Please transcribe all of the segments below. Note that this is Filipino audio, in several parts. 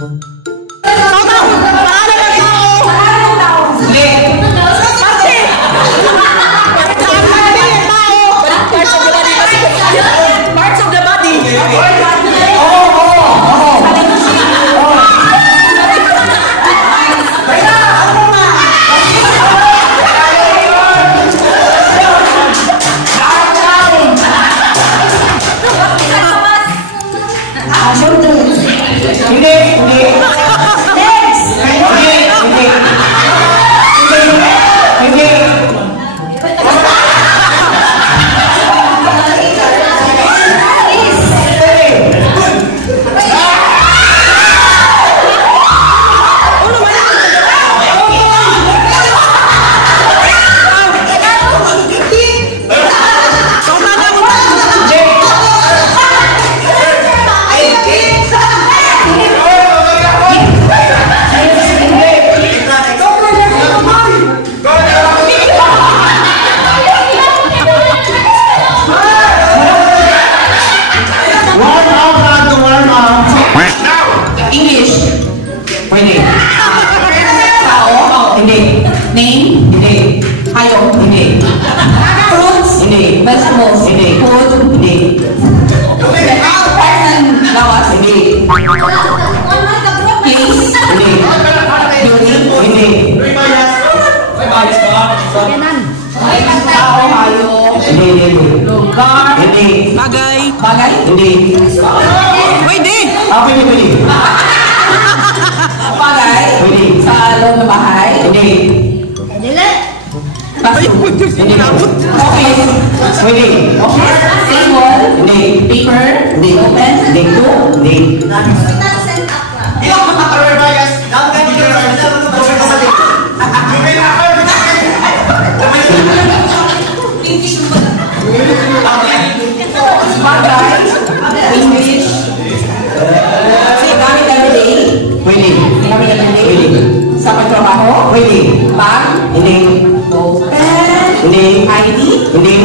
Parts of the body. Name? Hindi. Hayop? Hindi. Fruits? Hindi. Vegetables? Hindi. Food? Hindi. Part ng lawas? Hindi. Place? Hindi. Building? Hindi. Tao? Hayop? Hindi. Lugar? Hindi. Bagay? Bagay? Hindi. Pwede! Pwede. Bagay? Pwede. Sa loob ng bahay? Hindi. Office? Pwede. Office? Table? Hindi. Paper? Hindi. Open? Hindi. Hindi. Bagay? English? Gamit every day? Pwede. Gamit every day? Pwede. Sa pagtrabaho? Pwede. Bag? Hindi. Open? Hindi. ID? Hindi.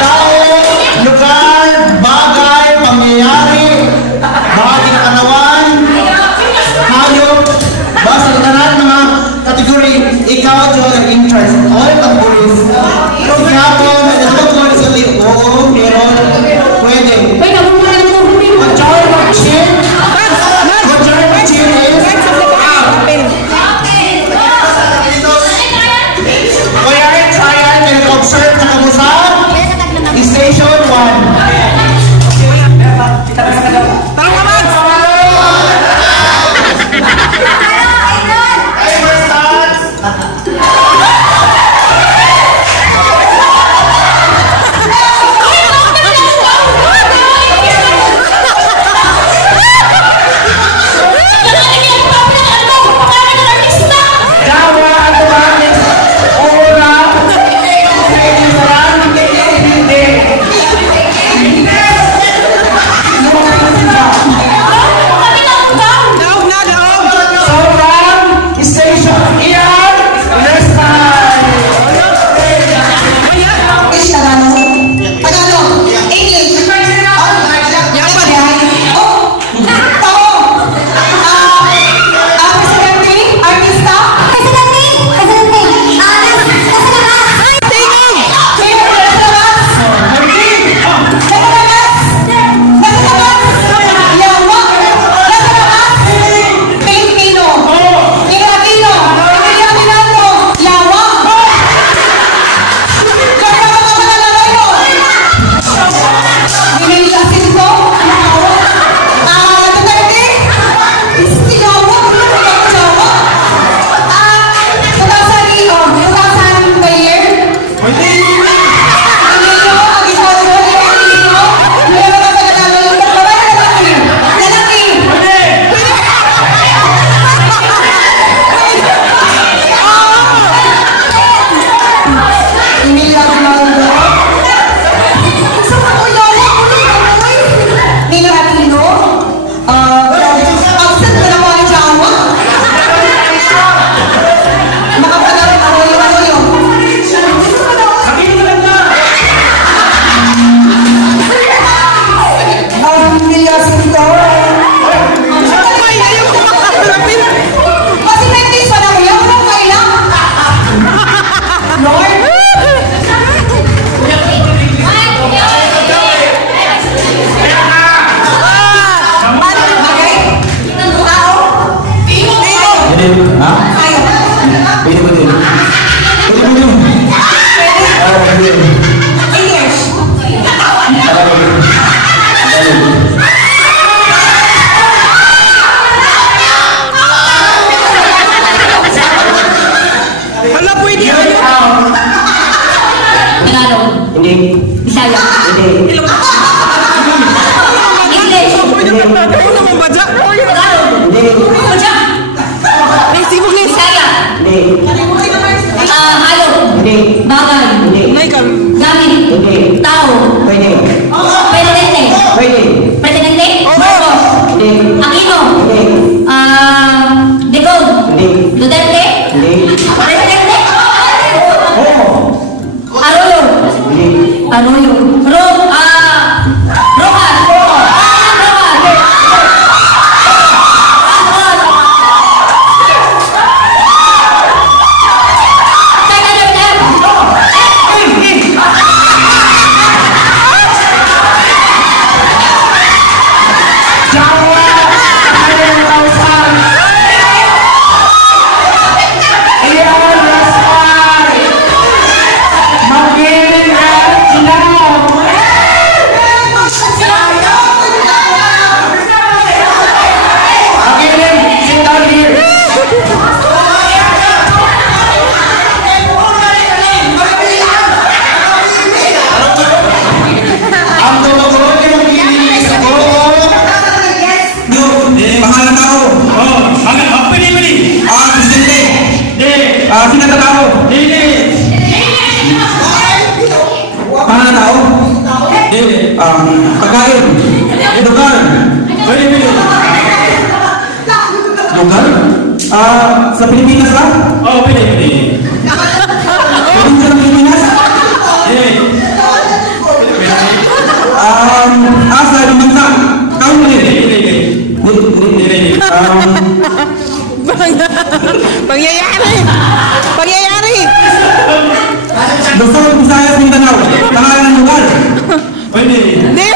Tao, lugar, bagay, pangyayari, bahagi ng katawan, hayop, basta lahat ng mga kategory, ikaw yung interest, all categories. Kung gihapon, ito ko sa liit, oo, meron, pwede. Observe Hindi. Bisaya. Hindi. English. Hindi. Bisaya. Hindi. Hayop. Hindi. Bagay. Hindi. Gamit. Hindi. Tao. Pwede. Presidente. Pwede. Presidente. Marcos. Hindi. Aquino. Hindi. Digong. Hindi. Duterte. Hindi. Presidente. Oo. Arroyo. Hindi. Arroyo. Rojas. Sinagkatao. Hindi. Pangalan tao. Hindi. Pagkain. Lugar. Pwede. Lugar? Sa Pilipinas ba? Oo, pwede. Pwede sa Pilipinas? Hindi. Sa ibang bansa? Kaun ulit. Hindi. Pangyayari! Luzon, Visayas, Mindanao. Pangalan ng lugar. Pwede. Hindi!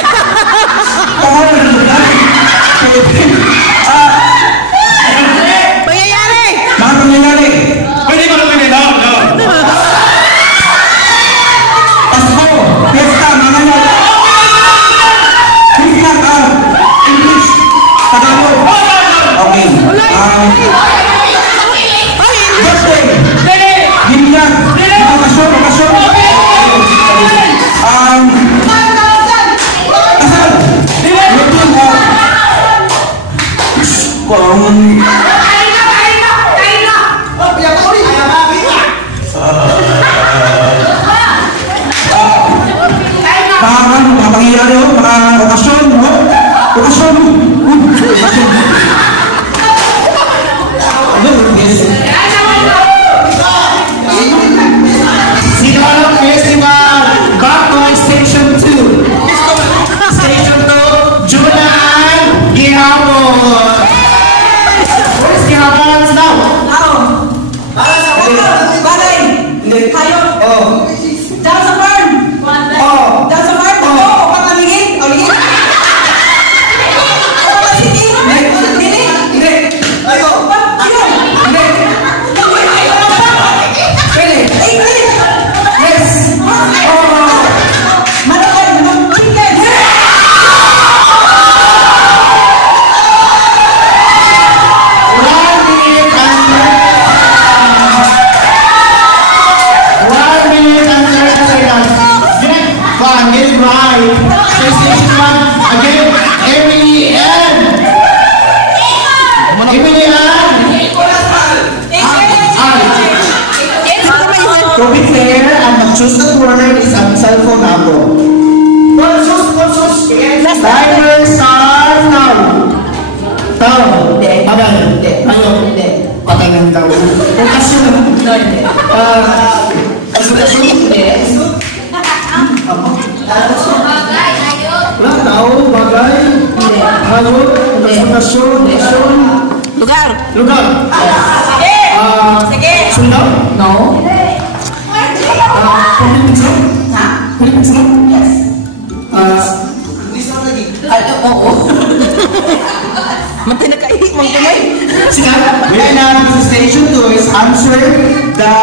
Pangalan ng lugar. Pangyayari! Mga pangyayari. Pwede. No. Pasko. Fiesta. Mga yan. Fiesta. English. Tagalog. Okay. Birthday. Ginyan. Okasyon. Kasal. Mga pangyayari, mga okasyon, okasyon. Sinulog Festival, back to Station 2. Station 2, July, Gihapon. Where's Gihapon now? Bagay! Kayo! Oh. Diyan sa farm! Oh. Diyan sa farm! Ito! O pataligid! O ligid! O pasigid! Dili! Hindi. Ayo! Ayo! Hindi. Pwede. Yes. Malakay! Chicken! Get it right. Station 1 again. Emily Ann. Emily Ann. To be fair, ang mag-choose the word is ang cellphone number. Timer start now. Tao. Abay. Ayo. Patay ng tao. Okasyon. Wala, tao, bagay. Hayop. Okasyon. Lugar! Lugar. Sige! Sundal. No. Oo. Mati na kayo, magpumay! And station 2 is answer the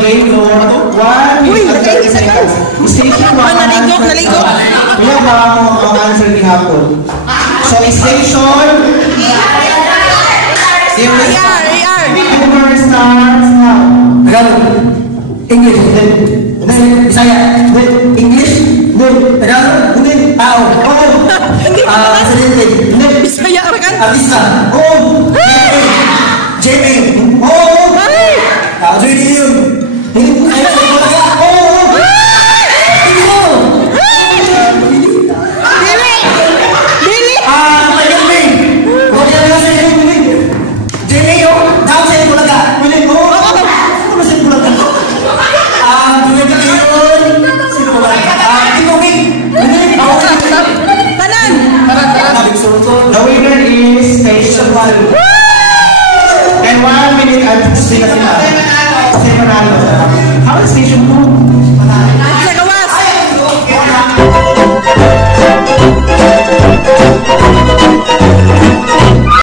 game for 1 Uy, minute and 30 seconds. Station 1 naligo. Kuya ba ang answer ni hapon? So station AR! Timer starts now. Tagalog. English. Hindi, Bisaya. Hindi, English. Hindi, Tagalog. Hindi, tao. Oo. Presidente. Hindi, Bisaya ra kan? artista. Oo. JP. Oo. Ay! JD yun. Hindi, ayaw ko talaga. Oo. Dili! Dili! Michael May. Huwag yan lang sa'yo. JP yun. Dapat sa'yo talaga. Hindi, oo. Ano sa'yo talaga? Juventus yun. Sino talaga? Timo King. Hindi, ako Tanan! The winner is Station 1. And 1 minute and 60 na sila. Kasi manalo. How is Station 2? Sa gawas!